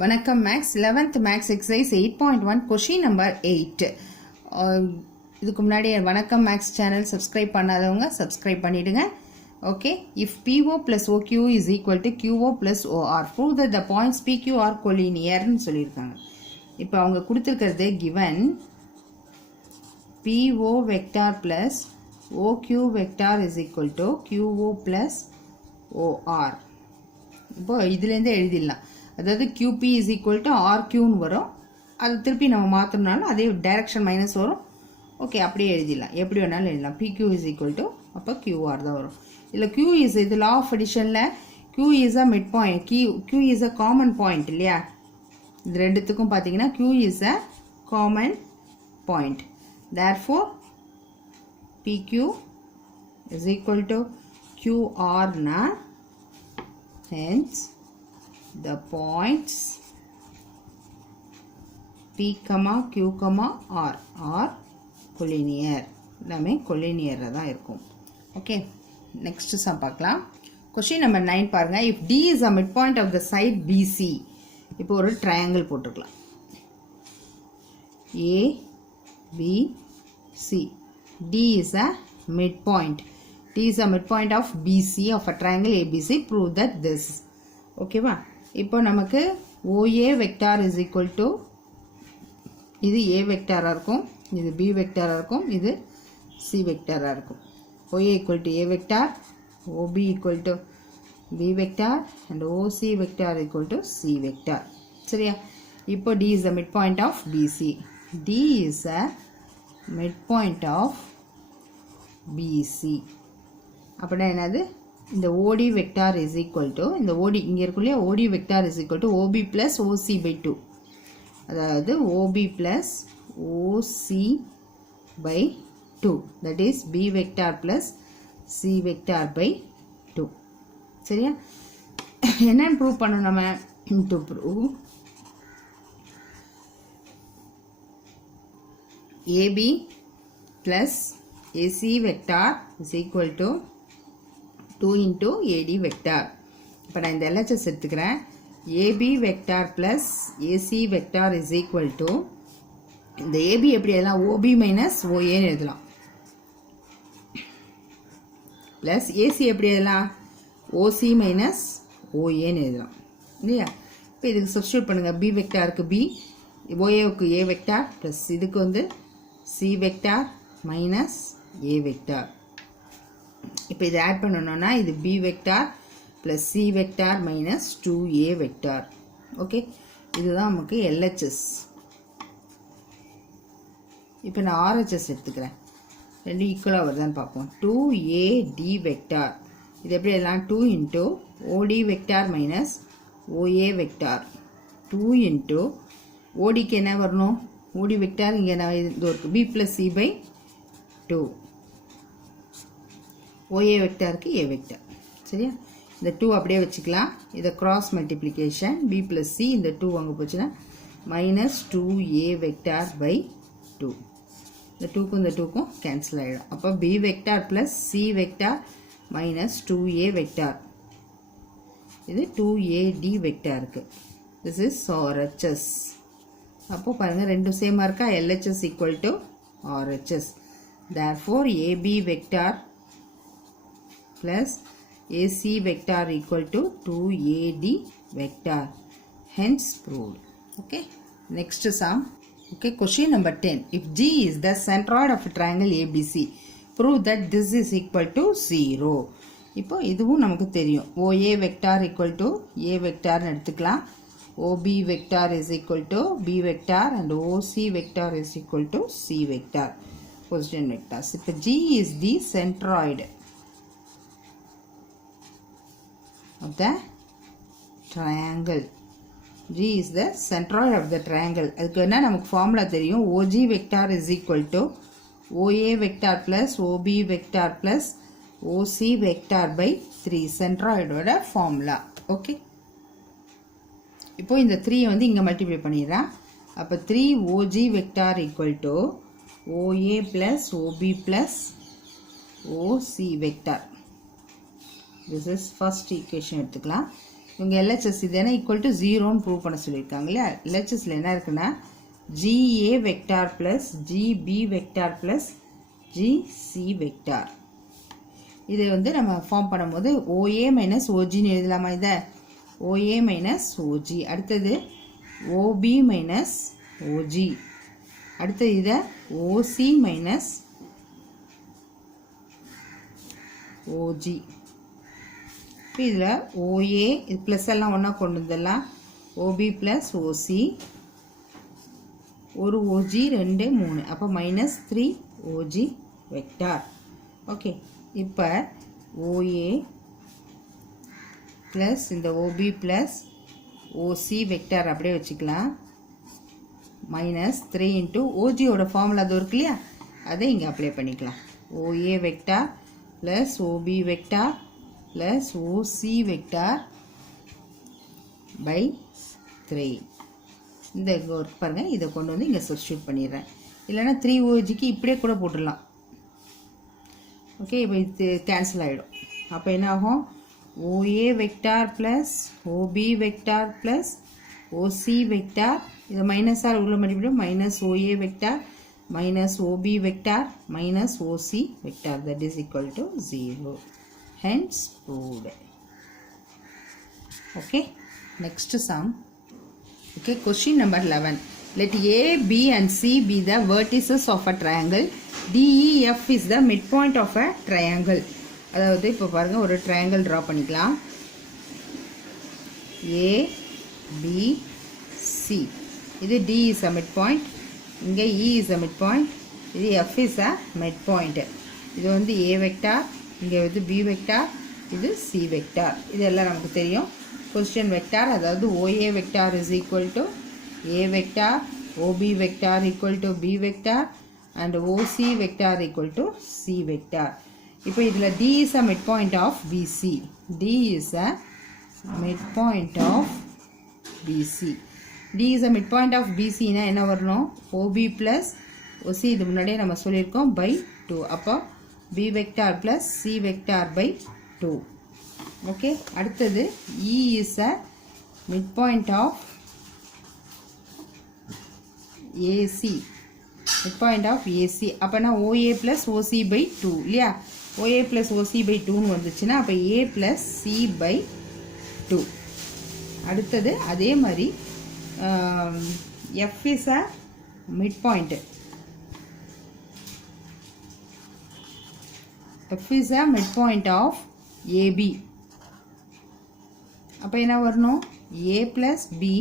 வணக்கம் maths 11th maths exercise 8.1 question number 8. இதுக்கு முன்னாடி வணக்கம் மேக்ஸ் சேனல் சப்ஸ்கிரைப் பண்ணாதவங்க சப்ஸ்கிரைப் பண்ணிடுங்க. Okay, if PO plus OQ is equal to QO plus OR, prove that the points PQ are collinearன்னு சொல்லியிருக்காங்க. இப்போ அவங்க கொடுத்துருக்கிறது given PO vector plus OQ vector is equal to QO plus OR. இப்போ இதுலேருந்தே எழுதிடலாம். அதாவது QP is equal to RQன்னு வரும். அது திருப்பி நம்ம மாற்றணும்னாலும் அதே டைரக்ஷன் மைனஸ் வரும். ஓகே, அப்படியே எழுதிடலாம். எப்படி வேணாலும் எழுதலாம். PQ is equal to அப்போ QR தான் வரும். இல்லை Q is இது லா ஆஃப் அடிஷனில் Q is a midpoint, Q is a common point இல்லையா? இது ரெண்டுத்துக்கும் பார்த்தீங்கன்னா Q is a common point. Therefore PQ is equal to QR na, hence the points P, Q, R are collinear. எல்லாமே collinear தான் இருக்கும். Okay, next sum பார்க்கலாம். Question number 9 பாருங்க. If D is a midpoint of the side BC, இப்போ ஒரு triangle போட்டுக்கலாம். A B C. D is a midpoint. D is a midpoint of BC of a triangle ABC. Prove that this. ஓகேவா? இப்போ நமக்கு OA vector is equal to, இது A வெக்டாராக இருக்கும், இது B வெக்டாராக இருக்கும், இது C வெக்டாராக இருக்கும். OA equal to A vector, OB equal to B vector and OC vector equal to C vector. சரியா? இப்போ D is the midpoint of BC. D is a midpoint of BC. அப்படின்னா என்னது? இந்த OD vector is equal to, இந்த OD இங்கே இருக்குள்ளே OD vector is equal to OB plus OC by 2. அதாவது OB plus OC by 2, that is B vector plus C vector by 2. சரியா? என்னன்னு prove பண்ணணும் நம்ம? To prove AB plus AC vector is equal to 2 into AD vector. இப்போ நான் இந்த LHS எடுத்துக்கிறேன். AB vector plus AC vector is equal to, இந்த AB எப்படி எழுதலாம்? OB minus OA எழுதலாம். plus AC எப்படி எழுதலாம்? OC minus OA எழுதலாம் இல்லையா? இப்போ இதுக்கு சப்ஸ்டியூட் பண்ணுங்க. B வெக்டாருக்கு B, OAவுக்கு A vector plus இதுக்கு வந்து C vector minus A vector. இப்போ இது ஆட் பண்ணணும்னா இது B vector plus C vector minus 2A vector. Okay, இதுதான் நமக்கு LHS. இப்போ நான் RHS எடுத்துக்கிறேன். ரெண்டு ஈக்குவலாக வருதான்னு பார்ப்போம். 2AD வெக்டார், இது எப்படி எல்லாம் 2 into OD vector minus OA vector. 2 into ODக்கு என்ன வரணும்? OD வெக்டார் இங்கே நான் இது இருக்குது B plus C by 2. OA வெக்டாருக்கு A வெக்டார். சரியா? இந்த 2 அப்படியே வச்சுக்கலாம். இதை cross multiplication B plus C, இந்த 2 அங்கே போச்சுன்னா மைனஸ் 2A வெக்டார் பை 2. இந்த 2க்கும் இந்த 2க்கும் கேன்சல் ஆகிடும். அப்போ B vector plus C vector minus 2A vector. இது 2AD வெக்டாருக்கு. This is RHS. அப்போ பாருங்கள் ரெண்டும் சேமாக இருக்கா? LHS equal to RHS. therefore AB vector plus AC vector equal to 2AD vector, hence proved. Okay, next sum. Okay, question number 10. If G is the centroid of a triangle ABC, prove that this is equal to 0. இப்போ இதுவும் நமக்கு தெரியும். OA vector equal to A vector எடுத்துக்கலாம். OB vector is equal to B vector and OC vector is equal to C vector. Question vectors. இப்போ G is the centroid of the triangle. G is the centroid of the triangle. அதுக்கு என்ன நமக்கு formula தெரியும்? OG vector is equal to OA vector plus OB vector plus OC vector by 3. centroidோட formula. Okay, இப்போ இந்த 3 வந்து இங்கே multiply பண்ணிடுறேன். அப்போ 3 OG vector equal to OA plus OB plus OC vector. This is first equation எடுத்துக்கலாம். இவங்க LHS இது என்ன ஈக்குவல் டு 0ன்னு ப்ரூவ் பண்ண சொல்லியிருக்காங்க இல்லையா. எல்ஹெச்எஸ்ல என்ன இருக்குன்னா GA vector plus GB vector plus GC vector. இது வந்து நம்ம ஃபார்ம் பண்ணும்போது OA மைனஸ் OGன்னு எழுதலாமா இதை. OA minus OG. அடுத்தது OB மைனஸ் OG. அடுத்தது இதை OC மைனஸ் OG. இப்போ இதில் OA இது ப்ளஸ் எல்லாம் ஒன்றா கொண்டு வந்துடலாம். OB ப்ளஸ் OC, ஒரு OG 2 3, அப்போ மைனஸ் 3 OG வெக்டார். ஓகே, இப்போ OA ப்ளஸ் இந்த OB ப்ளஸ் OC வெக்டார் அப்படியே வச்சுக்கலாம். மைனஸ் 3 இன்ட்டு OGயோட ஃபார்முலா அது இருக்கு இல்லையா, அதை இங்கே அப்ளை பண்ணிக்கலாம். OA vector plus OB vector plus OC vector by 3. இந்த ஒர்க் பாருங்கள், இதை கொண்டு வந்து இங்கே சப்ஸ்டியூட் பண்ணிடுறேன். இல்லைன்னா 3 OGக்கு இப்படியே கூட போட்டுடலாம். ஓகே, இப்போ இது கேன்சல் ஆகிடும். அப்போ என்ன ஆகும், OA vector plus OB vector plus OC vector, இதை மைனஸால் உள்ள மதிப்பிடும், minus OA vector minus OB vector minus OC vector, that is equal to 0. Hence proved. Okay, next sum. Okay, question number 11. Let A, B and C be the vertices of a triangle. DEF is the midpoint of a triangle. அதாவது இப்போ பாருங்க, ஒரு triangle draw பண்ணிக்கலாம். A, B, C. இது D is a midpoint. இங்கே E is a midpoint. இது F is a midpoint. இது வந்து A வெக்டார், இங்கே வந்து B வெக்டார், இது C வெக்டார். இதெல்லாம் நமக்கு தெரியும். பொசிஷன் வெக்டார், அதாவது OA vector is equal to A vector, OB vector equal to B vector and OC vector equal to C vector. இப்போ இதில் D is a midpoint of BC. D is a midpoint of BC. D is a midpoint of BC னா என்ன வரணும், OB plus OC, இது முன்னாடியே நம்ம சொல்லியிருக்கோம், by 2. அப்போ B vector plus C vector by 2. Okay, அடுத்தது E is a midpoint of AC. midpoint of AC. அப்போனா OA plus OC by 2 இல்லையா. OA plus OC by 2ன்னு வந்துச்சுன்னா அப்போ A plus C by 2. அடுத்தது அதே மாதிரி F is a midpoint. F is a midpoint of AB. அப்போ என்ன வரணும், A plus B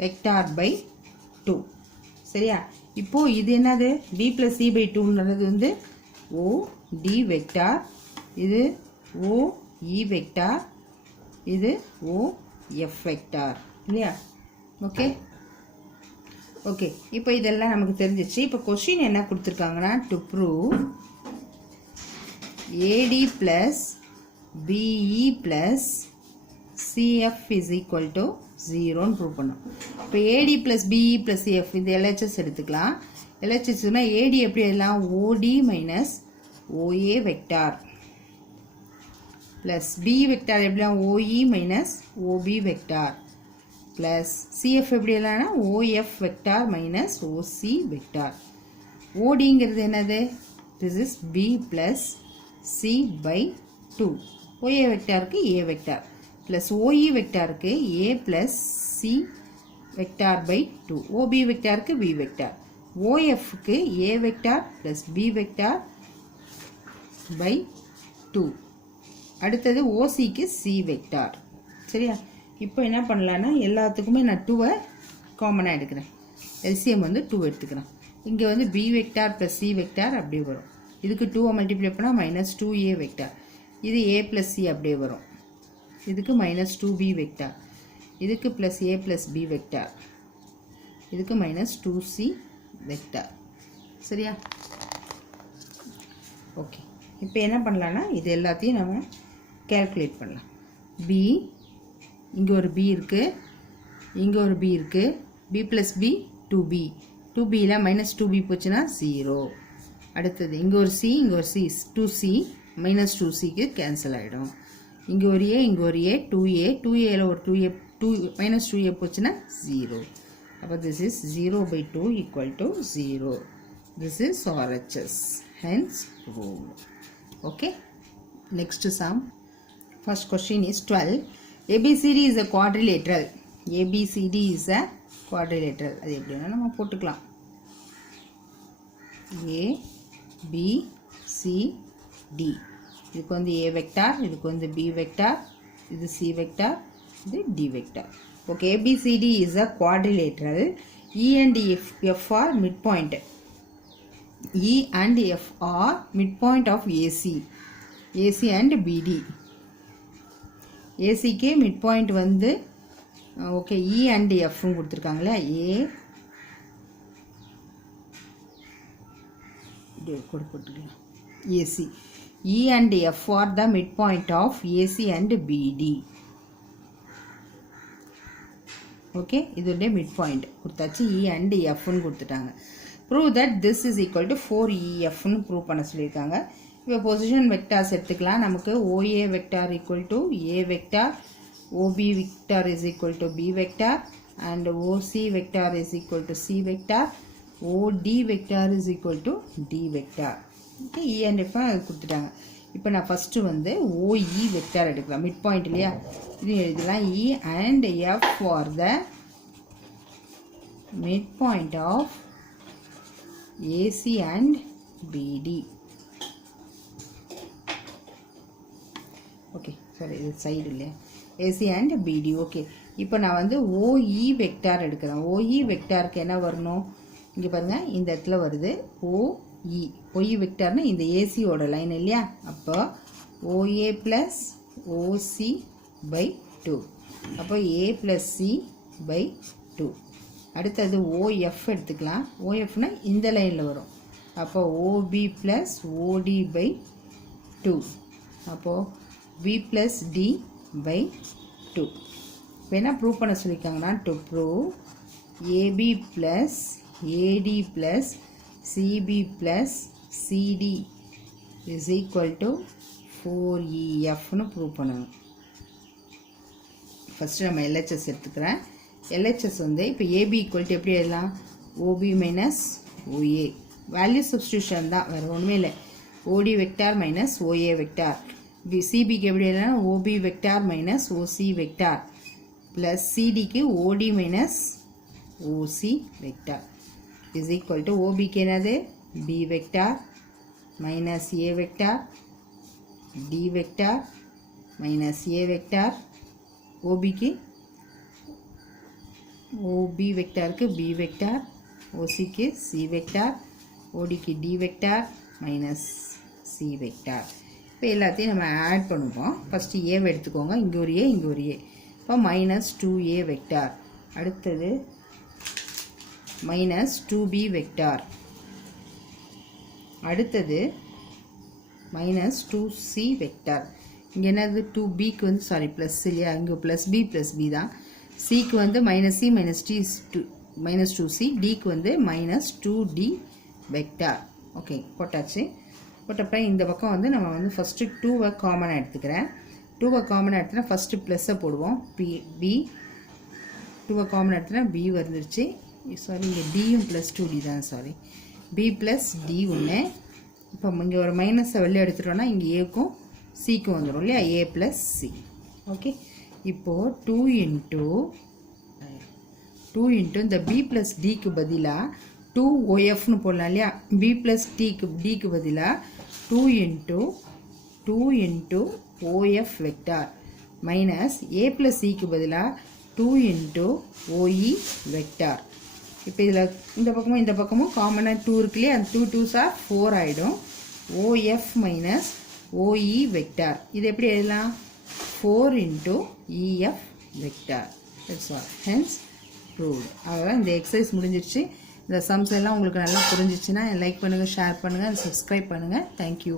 vector by 2. சரியா. இப்போ இது என்னது, B plus C by 2ன்றது வந்து OD vector, இது OE vector, இது OF vector இல்லையா. ஓகே ஓகே, இப்போ இதெல்லாம் நமக்கு தெரிஞ்சிச்சு. இப்போ கொஸ்டின் என்ன கொடுத்துருக்காங்கன்னா, to prove AD plus BE plus CF is equal to 0ன்னு ப்ரூவ் பண்ணோம். இப்போ AD plus BE plus CF இது LHS எடுத்துக்கலாம். LHSனா AD எப்படி எல்லாம் OD minus OA vector plus B vector எப்படிலாம் OE minus OB vector plus CF எப்படி இல்லைனா OF vector minus OC vector. ODங்கிறது என்னது, this is B plus C by 2. OA வெக்டாருக்கு A வெக்டார் plus OE வெக்டாருக்கு A plus C vector by 2. OB வெக்டாருக்கு B vector. OFக்கு A vector plus B vector by 2. அடுத்தது OCக்கு C vector. சரியா. இப்போ என்ன பண்ணலான்னா, எல்லாத்துக்குமே நான் 2வை காமனாக எடுக்கிறேன். எல்சிஎம் வந்து 2 எடுத்துக்கிறேன். இங்கே வந்து B vector plus C vector அப்படியே வரும். இதுக்கு 2வை மல்டிப்ளை பண்ணால் மைனஸ் 2A வெக்டார். இது A ப்ளஸ் C அப்படியே வரும். இதுக்கு மைனஸ் 2B வெக்டார். இதுக்கு plus A plus B vector. இதுக்கு மைனஸ் 2C வெக்டார். சரியா. ஓகே, இப்போ என்ன பண்ணலான்னா, இது எல்லாத்தையும் நம்ம கேல்குலேட் பண்ணலாம். B, இங்கே ஒரு B இருக்குது, இங்கே ஒரு B இருக்குது, B ப்ளஸ் B 2B, 2Bயில் மைனஸ் 2B போச்சுன்னா 0. அடுத்தது இங்கே ஒரு C, இங்கே ஒரு C, 2C மைனஸ் 2Cக்கு கேன்சல் ஆகிடும். இங்கே ஒரு ஏ இங்கே ஒரு ஏ 2a 2aல ஒரு 2a 2 minus 2a போச்சுன்னா 0. அப்போ this is 0/2 equal to 0. This is RHS. Hence proved. Okay. Next sum. First question is 12. ABCD is a quadrilateral. ABCD is a quadrilateral. அது எப்படின்னா நம்ம போட்டுக்கலாம். A B C D. இதுக்கு வந்து A vector, இதுக்கு வந்து B வெக்டார், இது C vector, இது D vector. Okay, ABCD is a quadrilateral. E and F are midpoint. E and F are midpoint of AC. AC and BD. AC के midpoint வந்து okay E and F னு கொடுத்திருக்காங்களே A கொடுத்துக்கலாம் AC. E and F are the midpoint of AC and BD. Okay இதோட midpoint கொடுத்தாச்சு E and F னு கொடுத்துட்டாங்க. prove that this is equal to 4EF னு prove பண்ண சொல்லியிருக்காங்க. இப்போ பொசிஷன் வெக்டார்ஸ் எடுத்துக்கலாம். நமக்கு OA vector equal to A vector, OB vector is equal to B vector, and OC vector is equal to C vector, OD vector is equal to D vector. Okay E and F கொடுத்துட்டாங்க. இப்போ நான் first வந்து OE vector எடுக்கலாம். Mid point இல்லையா, இது எழுதலாம். E and F for the midpoint of AC and BD. Okay sorry இது side இல்லையா, AC and BD. ஓகே இப்போ நான் வந்து OE வெக்டார் எடுக்கிறேன். OE வெக்டாருக்கு என்ன வரணும், இங்கே பாருங்கள் இந்த இடத்துல வருது OE. OE வெக்டார்னா இந்த ஏசியோட லைன் இல்லையா, அப்போ OA + OC/2. அப்போ A + C/2. அடுத்தது OF எடுத்துக்கலாம். OFனா இந்த லைனில் வரும். அப்போ OB + OD/2. அப்போது B + D/2. இப்போ என்ன ப்ரூவ் பண்ண சொல்லியிருக்காங்கன்னா, to prove AB + AD + CB + CD is equal to 4EF னு ப்ரூவ் பண்ணணும். ஃபஸ்ட்டு நம்ம LHS எடுத்துக்கிறேன். LHS வந்து இப்போ AB ஈக்குவல் டு எப்படி எழுதலாம், OB - OA. வேல்யூ சப்ஸ்டியூஷன் தான், வேறு ஒன்றுமே இல்லை. OD vector - OA vector. CBக்கு எப்படி எழுதலாம், OB vector - OC vector plus CDக்கு OD - OC vector is equal to OBக்கு என்னது, B vector - A vector, D vector - A vector, OBக்கு OB வெக்டாருக்கு B வெக்டார், OCக்கு C வெக்டார், ODக்கு D வெக்டார் - C வெக்டார். இப்போ எல்லாத்தையும் நம்ம ஆட் பண்ணுவோம். ஃபஸ்ட்டு ஏவை எடுத்துக்கோங்க. இங்கே ஒரு ஏ இங்கே ஒரு ஏ. இப்போ -2A வெக்டார். அடுத்தது -2B வெக்டார். அடுத்தது -2C வெக்டார். இங்கே என்னது 2Bக்கு வந்து சாரி ப்ளஸ் இல்லையா, இங்கே +B தான். Cக்கு வந்து -C -2C, Dக்கு வந்து -2D வெக்டார். ஓகே போட்டாச்சு. போட்டப்பறம் இந்த பக்கம் வந்து நம்ம வந்து ஃபஸ்ட்டு 2வை காமனாக எடுத்துக்கிறேன். 2வை காமனாக எடுத்துனா ஃபஸ்ட்டு ப்ளஸ்ஸை போடுவோம். B 2வை காமனாக எடுத்துனா B வந்துருச்சு. சாரி இங்கே Dயும் +2D தான், சாரி B + D ஒன்று. இப்போ இங்கே ஒரு மைனஸை வெளியே எடுத்துட்டோன்னா இங்கே Aக்கும் Cக்கும் வந்துடும் இல்லையா, A + C. ஓகே இப்போது 2 இன்ட்டு இந்த B + Dக்கு பதிலாக 2OFனு போடலாம் இல்லையா. B + Dக்கு பதிலாக 2 into OF vector minus A + Cக்கு பதிலாக 2 இன்ட்டு OE வெக்டார். இப்போ இதில் இந்த பக்கமும் காமனாக 2 இருக்கு இல்லையா, அந்த 2 2s are 4 ஆகிடும். OF - OE vector. இது எப்படி எழுதலாம், 4 into EF vector. That's all. Hence proved. அவ்வளோதான், இந்த எக்ஸசைஸ் முடிஞ்சிருச்சு. இந்த சம்ஸ் எல்லாம் உங்களுக்கு நல்லா புரிஞ்சிச்சுன்னா லைக் பண்ணுங்கள், ஷேர் பண்ணுங்கள், சப்ஸ்கிரைப் பண்ணுங்கள். தேங்க்யூ.